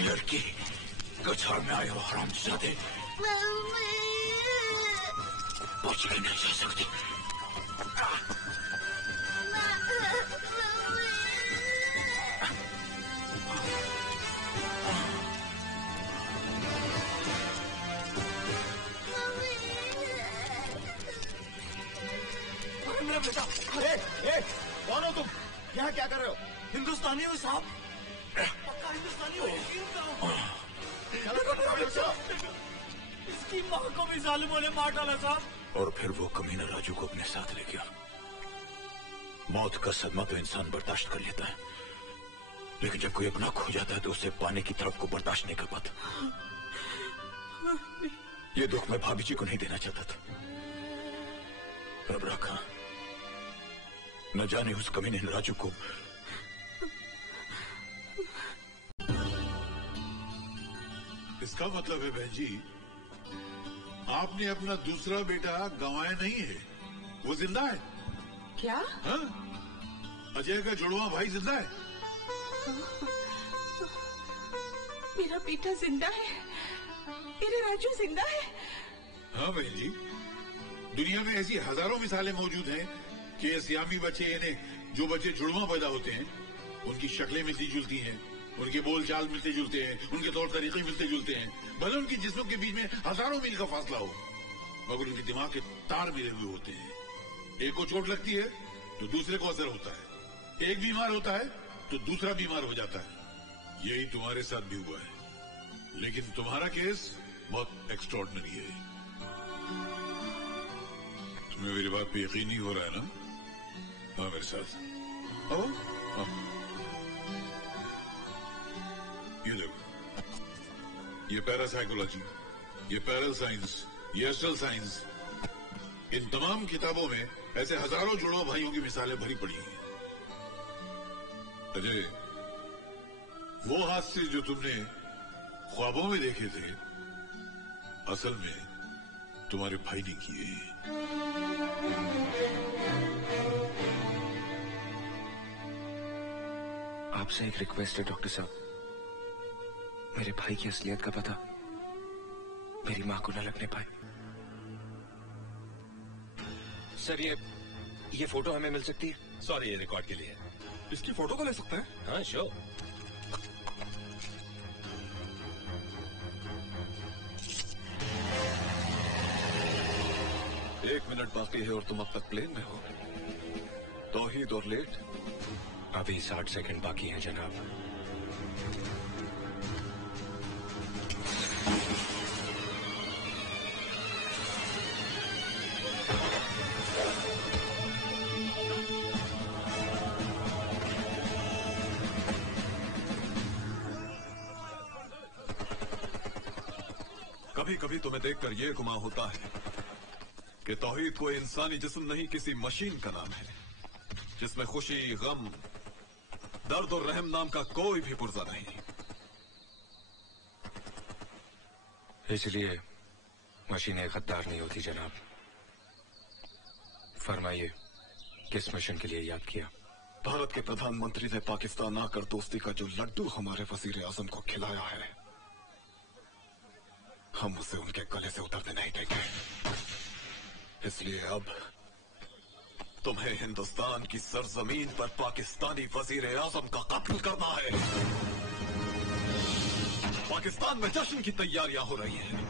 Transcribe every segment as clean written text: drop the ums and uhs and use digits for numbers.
लड़की कछाड़ में आए हो हरामजादे, बच के नहीं जा सकती। मेरा बेटा, कौन हो तुम? यहाँ क्या कर रहे हो? हिंदुस्तानी हो साहब? पक्का हिंदुस्तानी हो? इसकी माँ को भी जालिमों ने मार डाला साहब। और फिर वो कमीना राजू को अपने साथ ले गया। मौत का सदमा तो इंसान बर्दाश्त कर लेता है, लेकिन जब कोई अपना खो जाता है तो उसे पाने की तरफ को बर्दाश्त नहीं कर पाता। ये दुख मैं भाभी जी को नहीं देना चाहता था, अब रखा। न जाने उस कमीने ने राजू को। इसका मतलब है बहन जी, आपने अपना दूसरा बेटा गंवाया नहीं है, वो जिंदा है। क्या? हाँ? अजय का जुड़वा भाई जिंदा है। मेरा बेटा जिंदा है, मेरे राजू जिंदा है। हाँ बहन जी, दुनिया में ऐसी हजारों मिसालें मौजूद हैं कि सियामी बच्चे, यानी जो बच्चे जुड़वा पैदा होते हैं, उनकी शक्लें मिलती जुलती हैं, उनके बोल चाल मिलते जुलते हैं, उनके तौर तरीके मिलते जुलते हैं, भले उनकी जिस्मों के बीच में हजारों मील का फासला हो, मगर उनके दिमाग के तार मिले हुए होते हैं। एक को चोट लगती है तो दूसरे को असर होता है, एक बीमार होता है तो दूसरा बीमार हो जाता है। यही तुम्हारे साथ भी हुआ है, लेकिन तुम्हारा केस बहुत एक्स्ट्रॉर्डिनरी है। तुम्हें मेरी बात पे यकीन नहीं हो रहा है ना? हाँ मेरे साथ आओ। हाँ। ये देखो, ये पैरासाइकोलॉजी, ये पैरल साइंस, ये एस्ट्रल साइंस, इन तमाम किताबों में ऐसे हजारों जुड़वा भाइयों की मिसालें भरी पड़ी हैं। अजय, वो हादसे जो तुमने ख्वाबों में देखे थे, असल में तुम्हारे भाई ने किए हैं। आपसे एक रिक्वेस्ट है डॉक्टर साहब, मेरे भाई की असलियत का पता मेरी मां को न लगने पाए। सर ये फोटो हमें मिल सकती है? सॉरी, ये रिकॉर्ड के लिए। इसकी फोटो को ले सकते हैं? हाँ श्योर। एक मिनट बाकी है और तुम अब तक प्लेन में हो। तौहीद और लेट? अभी 60 सेकंड बाकी हैं जनाब। कभी कभी तुम्हें देखकर यह गुमान होता है कि तौहीद कोई इंसानी जिस्म नहीं, किसी मशीन का नाम है जिसमें खुशी, गम, दर्द और रहम नाम का कोई भी पुर्जा नहीं। इसलिए मशीनें गद्दार नहीं होती जनाब। फरमाइए, किस मिशन के लिए याद किया? भारत के प्रधानमंत्री ने पाकिस्तान आकर दोस्ती का जो लड्डू हमारे वजीर आजम को खिलाया है, हम उसे उनके गले से उतरने नहीं देंगे। इसलिए अब तुम्हें हिंदुस्तान की सरजमीन पर पाकिस्तानी वजीर आजम का कत्ल करना है। पाकिस्तान में जश्न की तैयारियां हो रही हैं,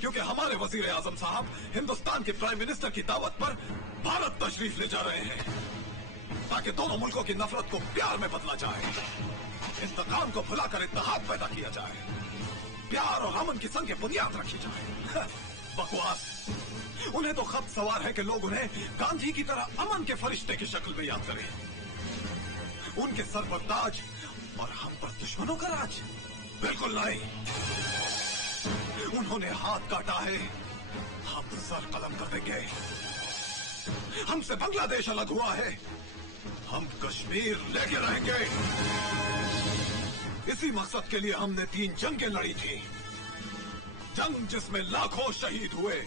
क्योंकि हमारे वजीर आजम साहब हिंदुस्तान के प्राइम मिनिस्टर की दावत पर भारत तशरीफ ले जा रहे हैं, ताकि दोनों मुल्कों की नफरत को प्यार में बदला जाए, इंतकाम को भुलाकर इत्तेहाद पैदा किया जाए, प्यार और अमन की संग की बुनियाद रखी जाए। बकवास। उन्हें तो खत सवार है कि लोग उन्हें गांधी की तरह अमन के फरिश्ते की शक्ल में याद करें। उनके सर पर ताज और हम पर दुश्मनों का राज? बिल्कुल नहीं। उन्होंने हाथ काटा है, हम सर कलम कर देंगे। हमसे बांग्लादेश अलग हुआ है, हम कश्मीर लेके रहेंगे। इसी मकसद के लिए हमने 3 जंगें लड़ी थी। जंग जिसमें लाखों शहीद हुए,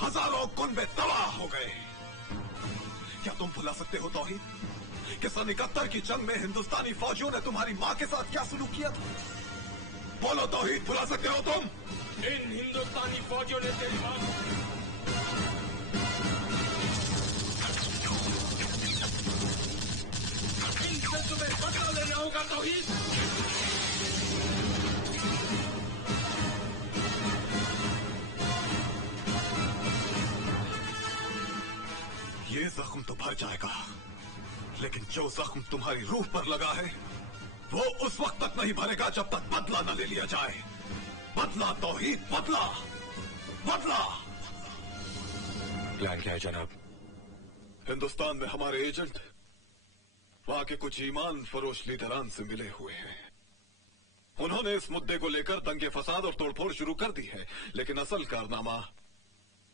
हजारों कुनबे तबाह हो गए। क्या तुम भुला सकते हो तौहीद? कि सन 71 की जंग में हिंदुस्तानी फौजियों ने तुम्हारी माँ के साथ क्या सुलूक किया था? बोलो तौहीद भुला सकते हो तुम? इन हिंदुस्तानी फौजियों ने तेरी माँ इनसे तुम्हें बदला लेना होगा तौहीद। ये जख्म तो भर जाएगा, लेकिन जो जख्म तुम्हारी रूह पर लगा है वो उस वक्त तक नहीं भरेगा जब तक बदला न ले लिया जाए। बदला तौहीद, बदला, बदला। प्लान क्या है जनाब? हिंदुस्तान में हमारे एजेंट वहां के कुछ ईमान फरोश लीडरान से मिले हुए हैं। उन्होंने इस मुद्दे को लेकर दंगे फसाद और तोड़फोड़ शुरू कर दी है, लेकिन असल कारनामा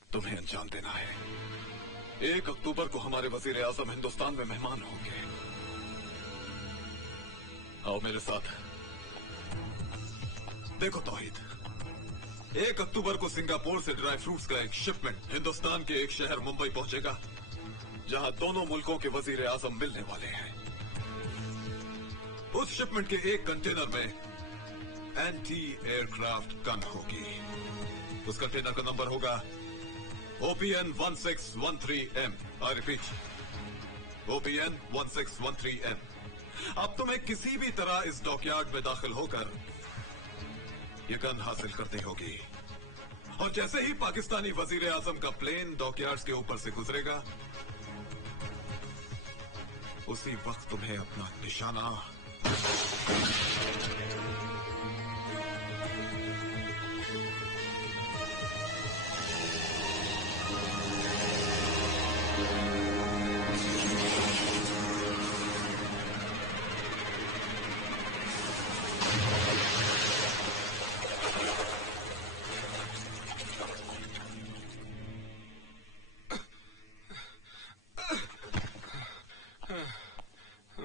तुम्हें अंजाम देना है। 1 अक्टूबर को हमारे वजीर आजम हिंदुस्तान में मेहमान होंगे। आओ मेरे साथ। देखो तौहीद, 1 अक्टूबर को सिंगापुर से ड्राई फ्रूट्स का एक शिपमेंट हिंदुस्तान के एक शहर मुंबई पहुंचेगा, जहां दोनों मुल्कों के वजीर आजम मिलने वाले हैं। उस शिपमेंट के एक कंटेनर में एंटी एयरक्राफ्ट गन होगी। उस कंटेनर का नंबर होगा OPN 1613M। I repeat, OPN 1613M। अब तुम्हें किसी भी तरह इस डॉकयार्ड में दाखिल होकर ये गन हासिल करनी होगी, और जैसे ही पाकिस्तानी वजीर आजम का प्लेन डॉकयार्ड्स के ऊपर से गुजरेगा, उसी वक्त तुम्हें अपना निशाना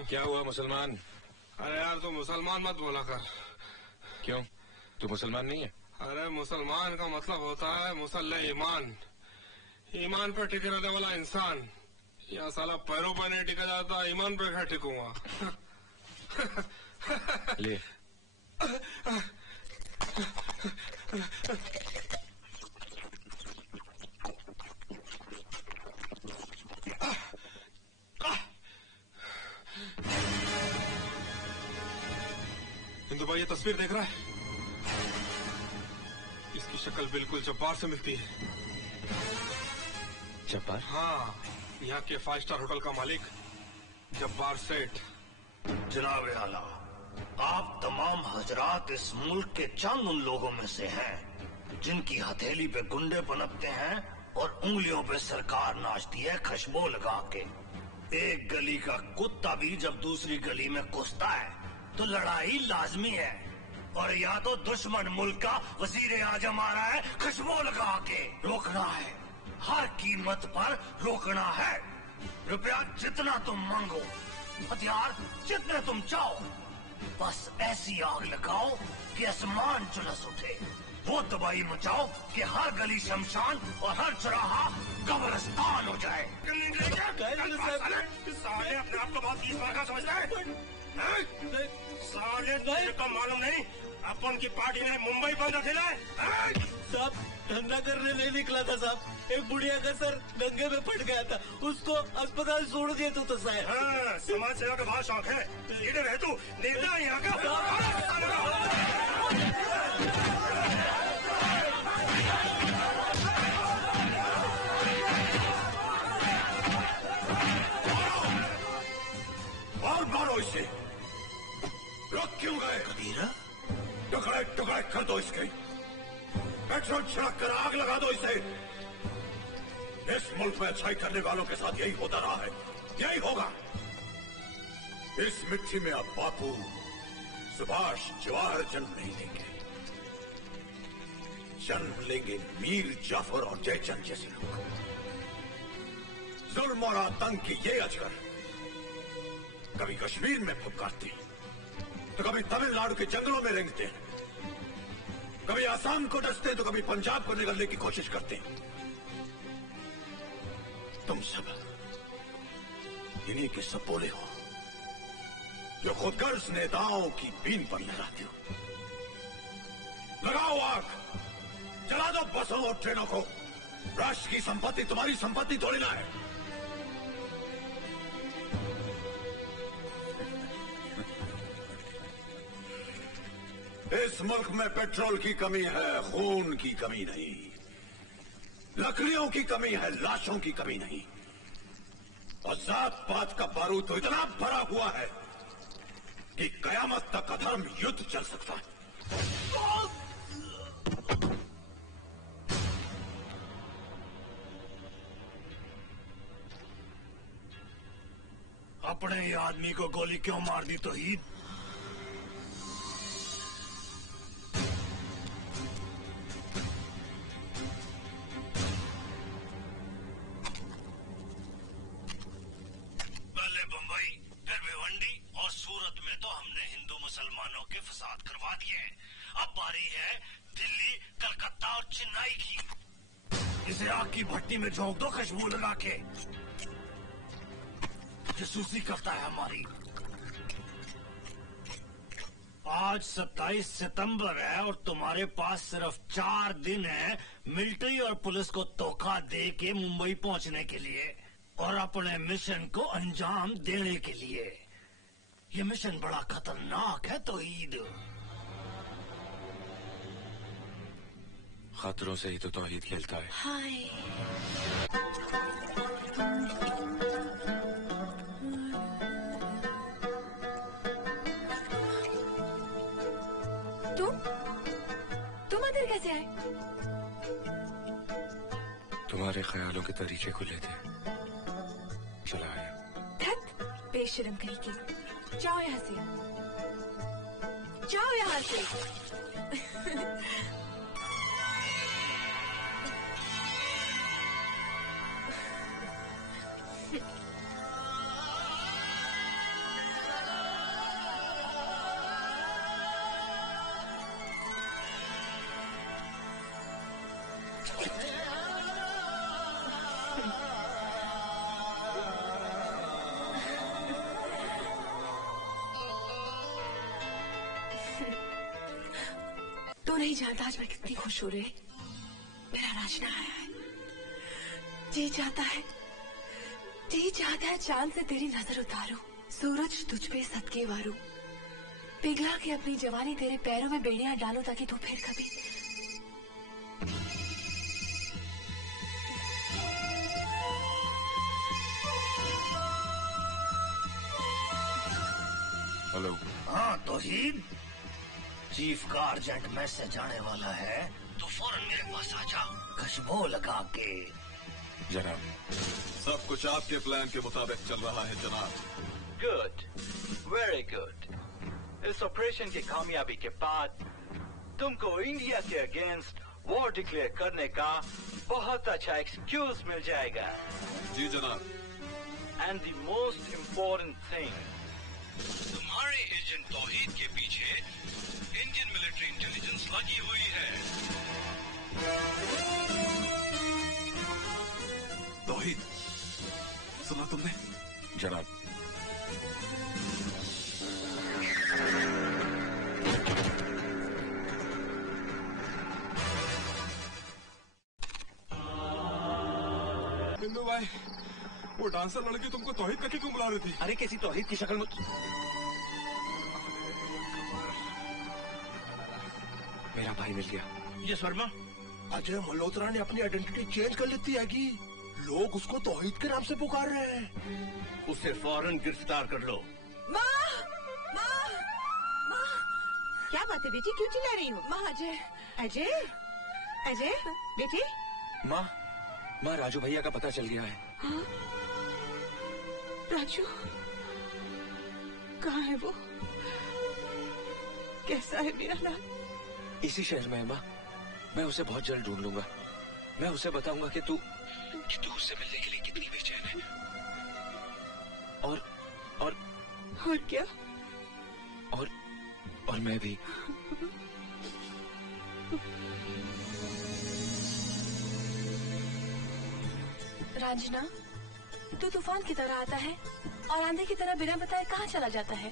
क्या हुआ मुसलमान? अरे यार तू मुसलमान मत बोला कर। क्यों, तू मुसलमान नहीं है? अरे मुसलमान का मतलब होता है मुसल्ले ईमान, ईमान पर टिके रहने वाला इंसान। या साला पैरों पर नहीं टिका जाता, ईमान पर क्या टिकूंगा? ले। हिंदू भाई ये तस्वीर देख रहा है? इसकी शक्ल बिल्कुल जब्बार से मिलती है। जब्बार? हाँ, यहाँ के 5 स्टार होटल का मालिक जब्बार सेठ। जनाब आला, आप तमाम हजरात इस मुल्क के चंद उन लोगों में से हैं जिनकी हथेली पे गुंडे पनपते हैं और उंगलियों पे सरकार नाचती है खुशबू लगा के। एक गली का कुत्ता भी जब दूसरी गली में घुसता है तो लड़ाई लाजमी है, और या तो दुश्मन मुल्क का वजीर आजम आ रहा है खुशबू लगा के। रोकना है, हर कीमत पर रोकना है। रुपया जितना तुम मांगो, हथियार जितने तुम चाहो, बस ऐसी आग लगाओ कि आसमान झुलस उठे। वो तबाही मचाओ कि हर गली शमशान और हर चौराहा कब्रिस्तान हो जाए। साले अपने आप को बहुत तीस बार का समझ रहे हैं? साले तुझे को मालूम नहीं अपन की पार्टी ने मुंबई बंद रखेला है? साहब धंधा करने नहीं निकला था साहब, एक बुढ़िया का सर दंगे में फट गया था, उसको अस्पताल छोड़ दिया तो साहब। हाँ, समाज सेवा का बहुत शौक है, लीडर है तू, नेता है यहाँ का। और मारो इसे। रुक क्यों गए? कबीरा, टुकड़े टुकड़े कर दो इसके, पेट्रोल छिड़क कर आग लगा दो इसे। इस मुल्क में अच्छाई करने वालों के साथ यही होता रहा है, यही होगा। इस मिट्टी में अब बापू, सुभाष, जवाहर जन्म नहीं लेंगे, जन्म लेंगे मीर जाफर और जयचंद जैसे लोग। जुल्म और आतंक की ये अजगर कभी कश्मीर में फुफकारते हैं, तो कभी तमिलनाडु के जंगलों में रेंगते हैं, कभी आसाम को डसते हैं, तो कभी पंजाब को निगलने की कोशिश करते हैं। तुम सब इन्हीं के सपोले हो। जो खुदगर्ज नेताओं की बीन पर लगाती हो। लगाओ आग, जला दो बसों और ट्रेनों को। राष्ट्र की संपत्ति तुम्हारी संपत्ति थोड़ी ना है। इस मुल्क में पेट्रोल की कमी है, खून की कमी नहीं। लकड़ियों की कमी है, लाशों की कमी नहीं। और जात पात का बारूद तो इतना भरा हुआ है कि कयामत तक अधर्म युद्ध चल सकता है। अपने ही आदमी को गोली क्यों मार दी तौहीद? पहले बंबई, फिर भिवंडी और सूरत में तो हमने हिंदू मुसलमानों के फसाद करवा दिए। अब बारी है दिल्ली, कलकत्ता और चेन्नई की। इसे आग की भट्टी में झोंक दो खुशबू लगा के। जासूसी करता है हमारी। आज 27 सितंबर है और तुम्हारे पास सिर्फ 4 दिन है मिलिट्री और पुलिस को धोखा दे के मुंबई पहुंचने के लिए और अपने मिशन को अंजाम देने के लिए। ये मिशन बड़ा खतरनाक है तौहीद। खतरों से ही तो तौहीद खेलता है। हाय। तुम अंदर कैसे आए? तुम्हारे ख्यालों के तरीके खुले थे, चला आया। धत बेशर्म कहीं की। जाओ यहाँ से, जाओ यहाँ से। तो नहीं जानता आज मैं कितनी खुश हो रही। मेरा राजना आया है। जी चाहता है चांद से तेरी नजर उतारूं, सूरज तुझ पे सदके वारूं, पिघला के अपनी जवानी तेरे पैरों में बेड़ियां डालूं ताकि तू फिर कभी। हेलो। हाँ तौहीद, चीफ का अर्जेंट मैसेज आने वाला है, तो फौरन मेरे पास आ जा खुशबू लगा के। जनाब, सब कुछ आपके प्लान के मुताबिक चल रहा है जनाब। Good, very good. इस ऑपरेशन की कामयाबी के बाद तुमको इंडिया के अगेंस्ट वॉर डिक्लेयर करने का बहुत अच्छा एक्सक्यूज मिल जाएगा। जी जनाब। And the most important thing, तुम्हारे एजेंट तौहीद के पीछे इंडियन मिलिट्री इंटेलिजेंस लगी हुई है। तौहीद, सुना तुमने? जनाब। बिंदु भाई, वो डांसर लड़की तुमको तौहीद करके क्यों बुला रही थी? अरे कैसी तौहीद की शक्ल में। मेरा भाई मिल गया। ये वर्मा, अजय मल्होत्रा ने अपनी आइडेंटिटी चेंज कर लेती है कि लोग उसको तौहीद के नाम से पुकार रहे हैं। उसे फौरन गिरफ्तार कर लो। माँ, माँ, माँ। क्या बात है बेटी, क्यों चिल्ला रही हो? माँ, अजय, अजय, अजय बेटी। माँ राजू भैया का पता चल गया है। हाँ? राजू कहाँ है वो? कैसा है मेरा लाल? इसी शहर में है माँ। मैं उसे बहुत जल्द ढूंढ लूंगा। मैं उसे बताऊंगा कि तू उससे मिलने के लिए कितनी बेचैन है। और क्या? और मैं भी। रांझना, तू तूफान की तरह आता है और आंधी की तरह बिना बताए कहाँ चला जाता है?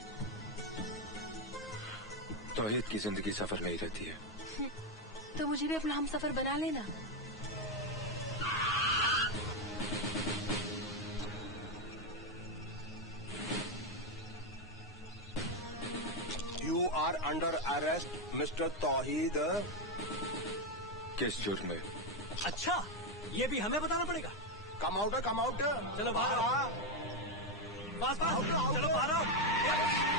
तौहीद की जिंदगी सफर में ही रहती है। तो मुझे भी अपना हम सफर बना लेना। You are under arrest, Mr. तौहीद। किस जुर्म में? अच्छा, ये भी हमें बताना पड़ेगा। Come out, come out. चलो बाहर आओ। पास चलो बाहर आओ।